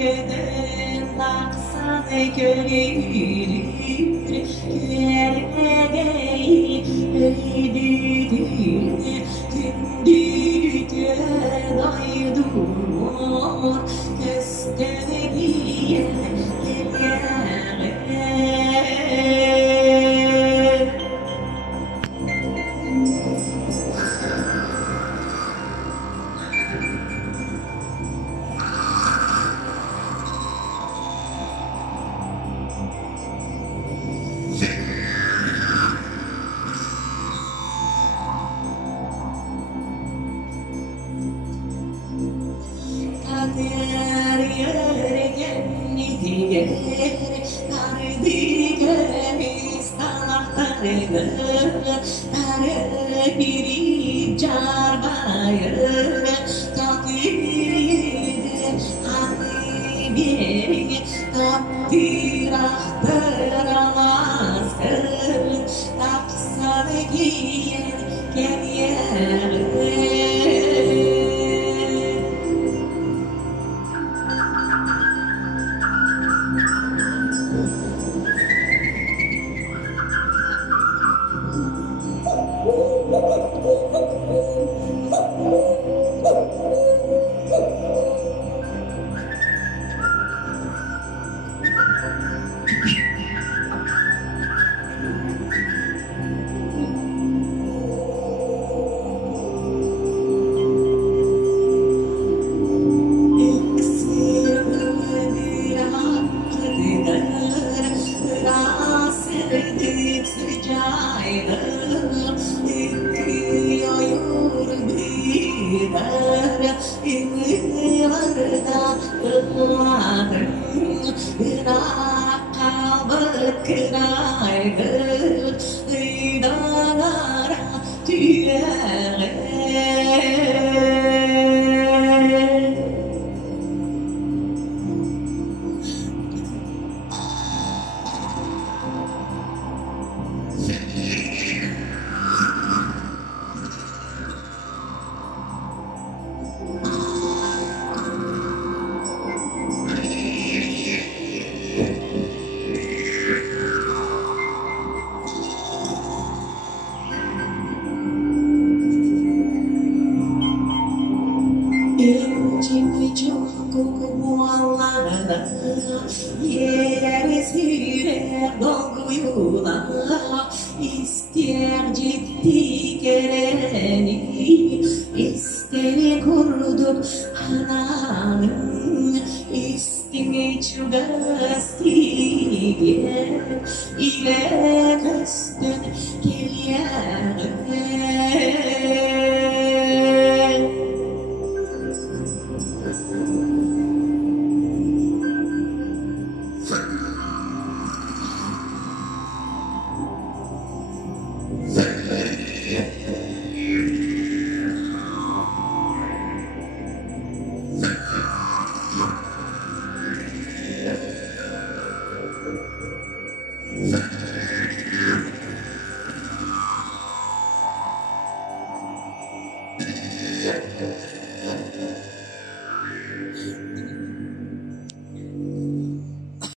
gölgeden aksana gönül Güverdeyi öydüdü Tündürüde daydur Köstene giyen Kader yörgen idiger Tardiger istartarıdır Tarı biri carbayır Takdir hani bir takdir ahtıramaz Taksana giyen geriye İncimi çok kukuallarda Yeriz yürek dolguyla İster ciddi geleni İster kurduk ananın İstini çugastige İle köstün gelyer